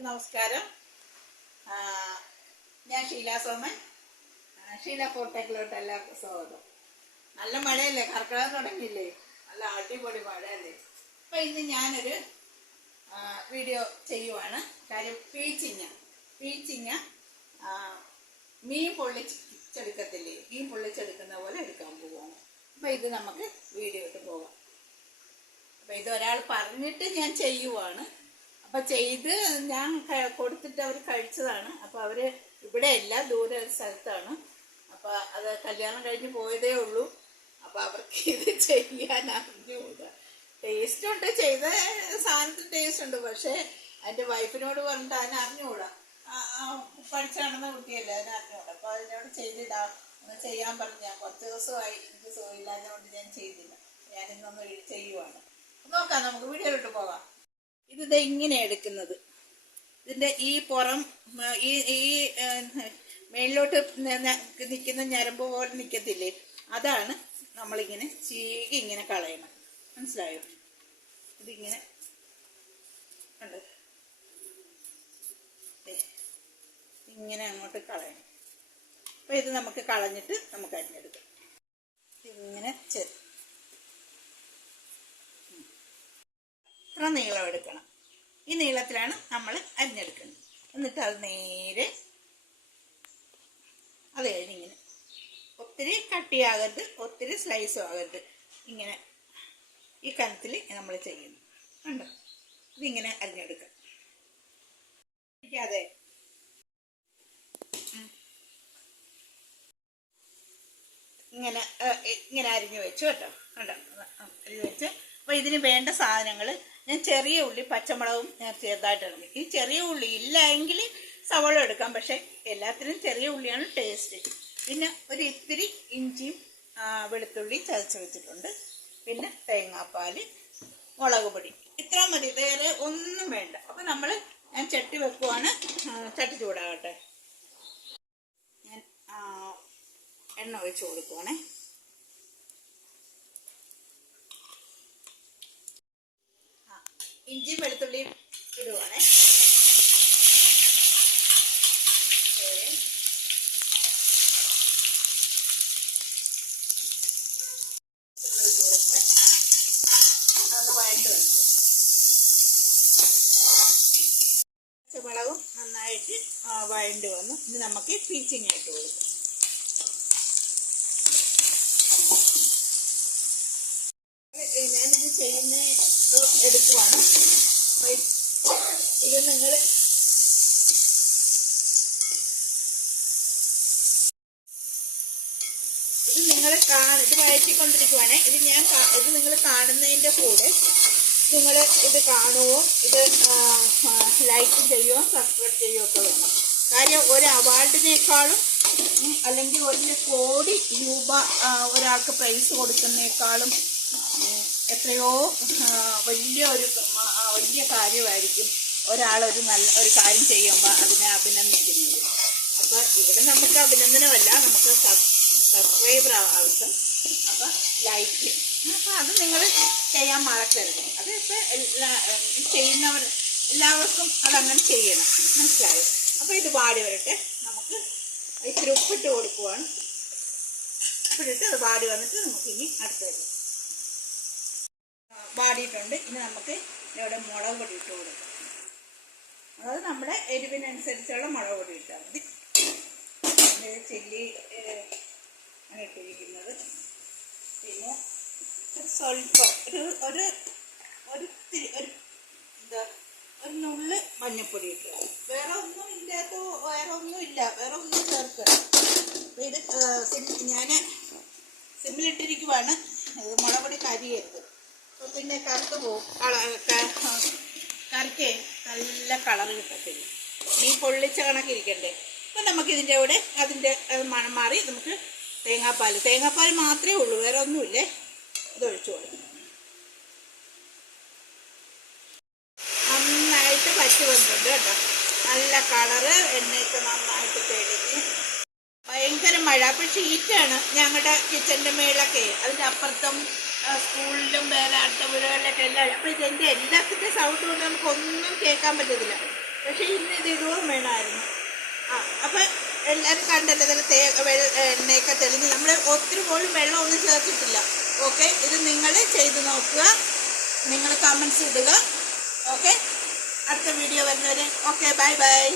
എല്ലാവർക്കും നമസ്കാരം. ഞാൻ ഷീല സോമൻ. ഷീല ഫോട്ടോക്കിലോട്ട് എല്ലാവർക്കും സ്വാഗതം. നല്ല മഴയല്ലേ, കർക്കിടകം തുടങ്ങിയില്ലേ, നല്ല അടിപൊളി മഴയല്ലേ. അപ്പം ഇന്ന് ഞാനൊരു വീഡിയോ ചെയ്യുവാണ്. കാര്യം പീച്ചിങ്ങ മീൻ പൊള്ളിച്ചെടുക്കത്തില്ലേ, മീൻ പൊള്ളിച്ചെടുക്കുന്ന പോലെ എടുക്കാൻ പോവാണ്. അപ്പം ഇത് നമുക്ക് വീഡിയോ ഇട്ട് പോകാം. അപ്പം ഇതൊരാൾ പറഞ്ഞിട്ട് ഞാൻ ചെയ്യുവാണ്. അപ്പം ചെയ്ത് ഞാൻ കൊടുത്തിട്ട് അവർ കഴിച്ചതാണ്. അപ്പോൾ അവർ ഇവിടെ അല്ല, ദൂരെ സ്ഥലത്താണ്. അപ്പോൾ അത് കല്യാണം കഴിഞ്ഞ് പോയതേ ഉള്ളൂ. അപ്പോൾ അവർക്ക് ഇത് ചെയ്യാൻ അറിഞ്ഞുകൂടാ. ടേസ്റ്റ് ഉണ്ട്, ചെയ്ത സാധനത്തിന് ടേസ്റ്റ് ഉണ്ട്. പക്ഷേ എൻ്റെ വൈഫിനോട് പറഞ്ഞിട്ട് അതിന് അറിഞ്ഞുകൂടാ. പഠിച്ചു നടന്ന കുട്ടിയല്ലേ, അതിന് അറിഞ്ഞുകൂടാ. അപ്പോൾ അതിനോട് ചെയ്തിടാം ഒന്ന് ചെയ്യാൻ പറഞ്ഞു. ഞാൻ കുറച്ച് ദിവസമായി എനിക്ക് സുഖമില്ലാഞ്ഞതുകൊണ്ട് ഞാൻ ചെയ്തില്ല. ഞാനിന്നൊന്ന് ചെയ്യുവാണ്. നോക്കാം, നമുക്ക് വീഡിയോയിലോട്ട് പോകാം. ഇത് ഇങ്ങനെ എടുക്കുന്നത്, ഇതിൻ്റെ ഈ പുറം ഈ മേളിലോട്ട് നിൽക്കുന്ന ഞരമ്പ് പോലെ നിൽക്കത്തില്ലേ, അതാണ് നമ്മളിങ്ങനെ ചീകി ഇങ്ങനെ കളയണം. മനസ്സിലായോ? ഇതിങ്ങനെ ഉണ്ട്, ഇങ്ങനെ അങ്ങോട്ട് കളയണം. അപ്പം ഇത് നമുക്ക് കളഞ്ഞിട്ട് നമുക്ക് അരിഞ്ഞെടുക്കാം. ഇങ്ങനെ ഇത്ര നീളം എടുക്കണം. ഈ നീളത്തിലാണ് നമ്മൾ അരിഞ്ഞെടുക്കുന്നത്. എന്നിട്ട് അത് നേരെ അത് കഴിഞ്ഞിങ്ങനെ ഒത്തിരി കട്ടിയാകരുത്, ഒത്തിരി സ്ലൈസും ആകരുത്. ഇങ്ങനെ ഈ കനത്തിൽ നമ്മൾ ചെയ്യുന്നു. കണ്ടോ? ഇതിങ്ങനെ അരിഞ്ഞെടുക്കാം. അതെ, ഇങ്ങനെ അരിഞ്ഞു വെച്ചു കേട്ടോ. കണ്ടോ? അരിഞ്ഞു വെച്ച്. അപ്പോൾ ഇതിന് വേണ്ട സാധനങ്ങൾ ഞാൻ ചെറിയ ഉള്ളി, പച്ചമുളകും ഞാൻ ചെറുതായിട്ട് ഇറങ്ങി. ഈ ചെറിയ ഉള്ളി ഇല്ല എങ്കിൽ സവോള എടുക്കാം, പക്ഷേ എല്ലാത്തിനും ചെറിയ ഉള്ളിയാണ് ടേസ്റ്റ്. പിന്നെ ഒരു ഇത്തിരി ഇഞ്ചിയും വെളുത്തുള്ളി ചതച്ച് വെച്ചിട്ടുണ്ട്. പിന്നെ തേങ്ങാപ്പാൽ, മുളക് പൊടി, ഇത്ര മതി, വേറെ ഒന്നും വേണ്ട. അപ്പം ഞാൻ ചട്ടി വെക്കുവാണ്. ചട്ടി ചൂടാകട്ടെ. ഞാൻ എണ്ണ ഒഴിച്ച് കൊടുക്കുവാണേ. ഇഞ്ചിയും വെളുത്തുള്ളിയും ഇടുവാണേ. അതൊന്ന് വഴണ്ട് വന്നു. പച്ചമുളകും നന്നായിട്ട് വഴണ്ട് വന്നു. ഇനി നമുക്ക് പീച്ചിങ്ങായിട്ട് കൊടുക്കാം. ഞാനിത് ചെയ്യുന്ന എടുക്കുവാണ്. ഇത് നിങ്ങൾ ഇത് വഴറ്റിക്കൊണ്ടിരിക്കുവാണ്. ഇത് നിങ്ങൾ കാണുന്നതിൻ്റെ കൂടെ നിങ്ങൾ ഇത് കാണുകയോ ഇത് ലൈക്ക് ചെയ്യുകയോ സബ്സ്ക്രൈബ് ചെയ്യുകയോ ഒക്കെ വേണം. കാര്യം ഒരു അവാർഡിനേക്കാളും അല്ലെങ്കിൽ 1 കോടി രൂപ ഒരാൾക്ക് പ്രൈസ് കൊടുക്കുന്നേക്കാളും എത്രയോ വലിയ കാര്യമായിരിക്കും ഒരാളൊരു ഒരു കാര്യം ചെയ്യുമ്പോൾ അതിനെ അഭിനന്ദിക്കുന്നത്. അപ്പോൾ ഇവിടെ നമുക്ക് അഭിനന്ദനമല്ല, നമുക്ക് സബ്സ്ക്രൈബർ ആവശ്യം. അപ്പോൾ ലൈക്ക്, അപ്പോൾ അത് നിങ്ങൾ ചെയ്യാൻ മറക്കരുത്. അത് ഇപ്പോൾ ചെയ്യുന്നവർ എല്ലാവർക്കും അതങ്ങനെ ചെയ്യണം. മനസ്സിലായോ? അപ്പോൾ ഇത് വാടി വരട്ടെ. നമുക്ക് ഇത്തിരി ഉപ്പിട്ട് കൊടുക്കുവാണ്. ഉപ്പിട്ടിട്ട് അത് വാടി വന്നിട്ട് നമുക്കിനി അടുത്തത് വാടിയിട്ടുണ്ട്. ഇനി നമുക്ക് ഇവിടെ മുളക് പൊടി ഇട്ട് കൊടുക്കാം. അതായത് നമ്മുടെ എരിവിനനുസരിച്ചുള്ള മുളക് പൊടി ഇട്ടാൽ മതി. ചില്ലി ആണ് ഇട്ടിരിക്കുന്നത്. പിന്നെ സ്വല്പം ഒരു നുള്ള് മഞ്ഞൾപ്പൊടി ഇട്ടുക. വേറെ ഒന്നും ഇതിനകത്ത് വേറെ ഒന്നും ചേർക്കുക. ഇത് ഞാൻ സിമ്മിലിട്ടിരിക്കുവാണ്. ഇത് മുളക് പൊടി കരിയരുത്, പിന്നെ കറുത്ത് പോവും. കറിക്ക് നല്ല കളർ കിട്ടത്തില്ല. മീൻ പൊള്ളിച്ച കണക്കിരിക്കണ്ടേ. അപ്പം നമുക്കിതിൻ്റെ കൂടെ അതിൻ്റെ മണം മാറി നമുക്ക് തേങ്ങാപ്പാൽ മാത്രമേ ഉള്ളൂ, വേറെ ഒന്നുമില്ലേ. ഇതൊഴിച്ചു കൊടുക്കും. നന്നായിട്ട് പറ്റി വന്നിട്ടുണ്ട് കേട്ടോ. നല്ല കളറ്, എണ്ണയൊക്കെ നന്നായിട്ട് തെളിഞ്ഞ്. ഭയങ്കര മഴ. അപ്പോൾ ഷീറ്റാണ് ഞങ്ങളുടെ കിച്ചൻ്റെ മേളൊക്കെ. അതിൻ്റെ അപ്പുറത്തും സ്കൂളിലും വേറെ അടുത്ത വീടുകളിലൊക്കെ എല്ലാം. അപ്പോൾ ഇതെൻ്റെ എല്ലാത്തിൻ്റെ സൗണ്ട് കൊണ്ട് നമുക്കൊന്നും കേൾക്കാൻ പറ്റത്തില്ല. പക്ഷെ ഇന്ന് ഇത് ഇടുകയും വേണമായിരുന്നു. അപ്പം എല്ലാവരും കണ്ടല്ലോ, എണ്ണയൊക്കെ തെളിഞ്ഞ് നമ്മൾ ഒത്തിരി പോലും വെള്ളമൊന്നും ചേർത്തിട്ടില്ല. ഓക്കെ, ഇത് നിങ്ങൾ ചെയ്ത് നോക്കുക, നിങ്ങൾ കമൻസ് ഇടുക. ഓക്കെ, അടുത്ത വീഡിയോ വരുന്നവരെ ഓക്കെ, ബൈ ബൈ.